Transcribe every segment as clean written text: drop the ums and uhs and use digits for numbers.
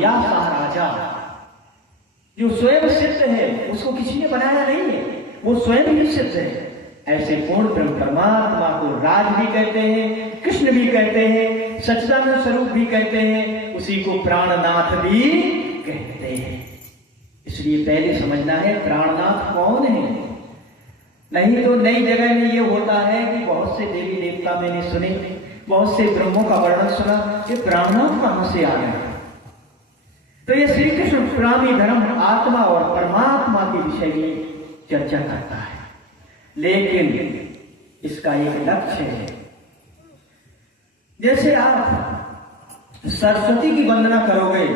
या महाराजा, जो स्वयं सिद्ध है, उसको किसी ने बनाया नहीं है, वो स्वयं ही सिद्ध है। ऐसे पूर्ण ब्रह्म परमात्मा को राज भी कहते हैं, कृष्ण भी कहते हैं, सच्चिदानंद स्वरूप भी कहते हैं, उसी को प्राणनाथ भी कहते हैं। इसलिए पहले समझना है प्राणनाथ कौन है। नहीं तो नई जगह में ये होता है कि बहुत से देवी देवता मैंने सुने, बहुत से ब्रह्मों का वर्णन सुना, ये प्राणनाथ कहां से आ गए। तो ये श्री कृष्ण प्राणी धर्म आत्मा और परमात्मा के विषय में चर्चा करता है, लेकिन इसका एक लक्ष्य है। जैसे आप सरस्वती की वंदना करोगे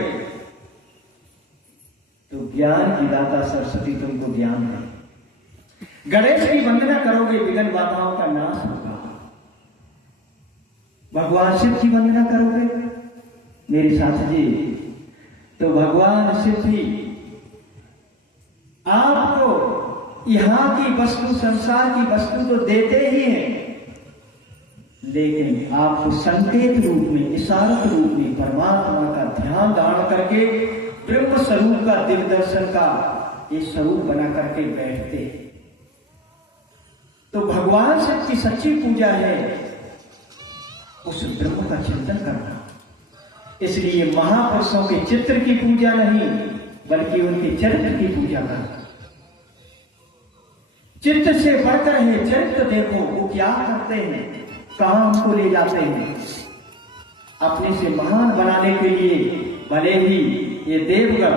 तो ज्ञान की दाता सरस्वती तुमको ज्ञान दे। गणेश की वंदना करोगे विघ्न बाधाओं का नाश होगा। भगवान शिव की वंदना करोगे मेरे साथ जी, तो भगवान शिव जी आपको यहां की वस्तु, संसार की वस्तु तो देते ही हैं, लेकिन आपको संकेत रूप में, इशारत रूप में परमात्मा का ध्यान धारण करके ब्रह्म स्वरूप का दिव्य दर्शन का ये स्वरूप बना करके बैठते। तो भगवान शिव की सच्ची पूजा है उस ब्रह्म का चिंतन करना। इसलिए महापुरुषों के चित्र की पूजा नहीं, बल्कि उनके चरित्र की पूजा करना। चित्र से बढ़कर है चरित्र। देखो वो क्या करते हैं, कहां हमको ले जाते हैं। अपने से महान बनाने के लिए भले ही ये देवगण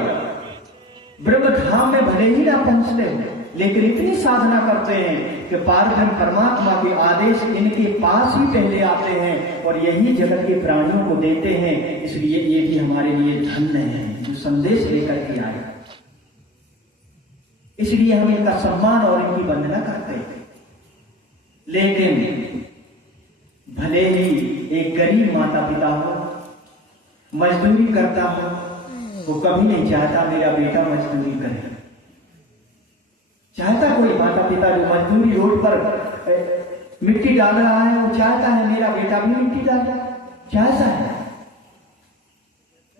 ब्रह्मधाम में भले ही ना पहुंचते हैं, लेकिन इतनी साधना करते हैं कि पारब्रह्म परमात्मा के आदेश इनके पास ही पहले आते हैं और यही जगत के प्राणियों को देते हैं। इसलिए ये भी हमारे लिए धन्य है जो संदेश लेकर के आए। इसलिए हम इनका सम्मान और इनकी वंदना करते हैं। लेकिन भले ही एक गरीब माता पिता हो, मजदूरी करता हो, वो कभी नहीं चाहता मेरा बेटा मजदूरी करे। चाहता कोई माता पिता जो मजदूरी रोड पर मिट्टी डाल रहा है, वो चाहता है मेरा बेटा भी मिट्टी डाले, चाहता है।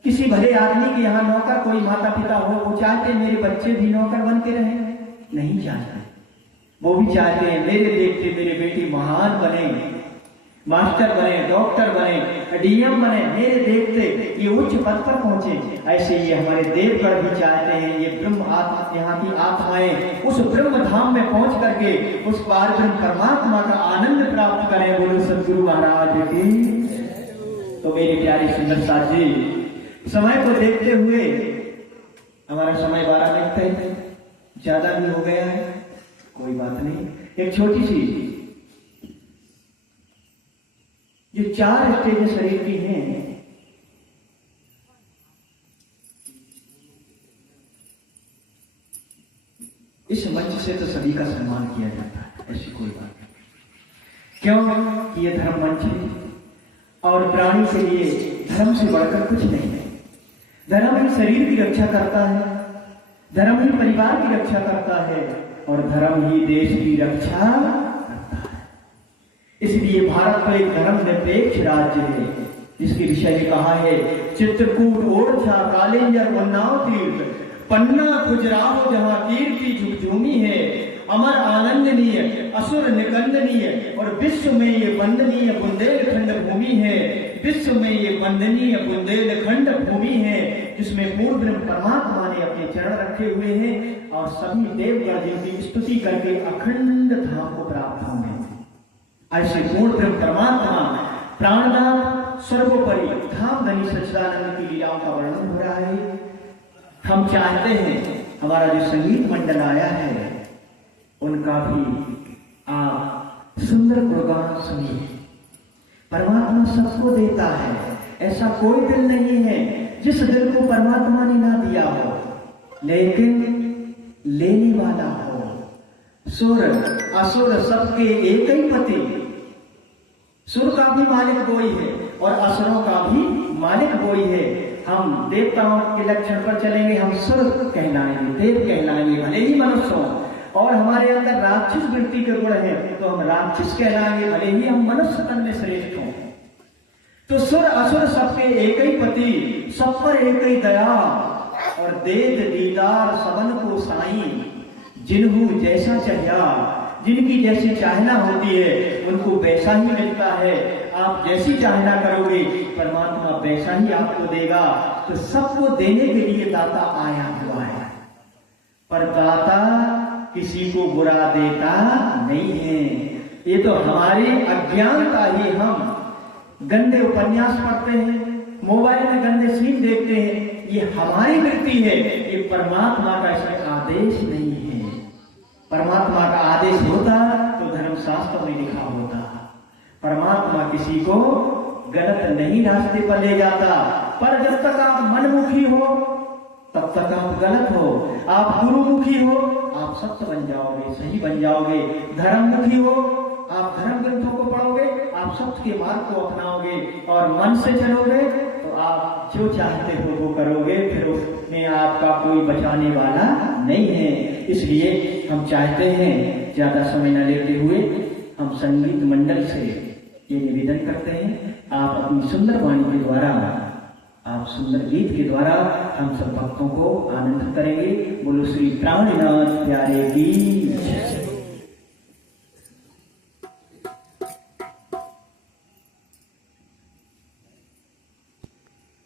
किसी भले आदमी के यहाँ नौकर कोई माता पिता हो, वो चाहते मेरे बच्चे भी नौकर बन के रहे, नहीं चाहते। वो भी चाहते हैं मेरे बेटे मेरे बेटी महान बने, मास्टर बने, डॉक्टर बने, डीएम बने, मेरे देखते ये उच्च पद पर पहुंचे। ऐसे ये हमारे देवगण भी चाहते हैं ये ब्रह्म आत्मा, यहाँ की आत्माएं उस ब्रह्म धाम में पहुंच करके उस पारब्रह्म परमात्मा का आनंद प्राप्त करें। बोलो सदगुरु महाराज की। तो मेरे प्यारे सुंदर साथ जी, समय को देखते हुए हमारा समय 12 मिनट है, ज्यादा भी हो गया है, कोई बात नहीं। एक छोटी सी जो 4 स्टेज शरीर की हैं, इस मंच से तो सभी का सम्मान किया जाता है, ऐसी कोई बात नहीं। क्यों कि ये धर्म मंच है और प्राणी के लिए धर्म से बढ़कर कुछ नहीं है। धर्म ही शरीर की रक्षा करता है, धर्म ही परिवार की रक्षा करता है और धर्म ही देश की रक्षा करता है। इसलिए भारत पर एक धर्म निरपेक्ष राज्य है, जिसके विषय में कहा है चित्रकूट ओरछा कालिंजर उन्नाव तीर्थ पन्ना खुजराहो जहां कीर्ति झुकझूमी है, अमर आनंदनीय असुर निकंदनीय और विश्व में ये वंदनीय बुंदेलखंड भूमि है। विश्व में ये वंदनीय बुंदेलखंड भूमि है जिसमें पूर्ण ब्रह्म परमात्मा ने अपने चरण रखे हुए हैं और सभी देवगण जिनकी स्तुति करके अखंड धाम को प्राप्त होंगे। ऐसे पूर्ण ब्रह्म परमात्मा प्राणनाथ सर्वोपरि धाम धनी सच्चिदानंद की लीलाओं का वर्णन हो रहा है। हम चाहते हैं हमारा जो संगीत मंडल आया है उनका भी आप सुंदर गुणगान सुनिए। परमात्मा सबको देता है, ऐसा कोई दिल नहीं है जिस दिल को परमात्मा ने ना दिया हो, लेकिन लेने वाला हो। सुर असुर सबके एक ही पति, सुर का भी मालिक कोई है और असुरों का भी मालिक कोई है। हम देवताओं के लक्षण पर चलेंगे, हम सुर कहलाएंगे, देव कहलाएंगे, भले ही मनुष्य हो, और हमारे अंदर राक्षस वृत्ति के गुण है तो हम राक्षस कहलाएंगे, भले ही हम मनुष्य तन में श्रेष्ठ हों। तो सुर असुर सबके एक ही पति, सब पर एक ही दया, और देत दीदार सबन को साई, जिन्हू जैसा चाहिया, जिनकी जैसी चाहना होती है उनको वैसा ही मिलता है। आप जैसी चाहना करोगे परमात्मा वैसा ही आपको देगा। तो सबको देने के लिए दाता आया हुआ है, पर दाता किसी को बुरा देता नहीं है। ये तो हमारी अज्ञानता ही, हम गंदे उपन्यास पढ़ते हैं, मोबाइल में गंदे सीन देखते हैं, ये हमारी वृत्ति है। ये परमात्मा का इसमें आदेश नहीं है। परमात्मा का आदेश होता तो धर्मशास्त्र में लिखा होता। परमात्मा किसी को गलत नहीं रास्ते पर ले जाता, पर जब तक आप मनमुखी हो तब तक आप गलत हो। आप गुरुमुखी हो आप सत्य बन जाओगे, सही बन जाओगे। धर्ममुखी हो आप धर्म ग्रंथों को पढ़ोगे, आप सत्य के मार्ग को अपनाओगे, और मन से चलोगे तो आप जो चाहते हो वो करोगे, फिर उसमें आपका कोई बचाने वाला नहीं है। इसलिए हम चाहते हैं ज्यादा समय न लेते हुए हम संगीत मंडल से ये निवेदन करते हैं, आप अपनी सुंदर वाणी के द्वारा, आप सुंदर गीत के द्वारा हम सब भक्तों को आनंदित करेंगे। बोलो श्री प्राणनाथ प्यारे की।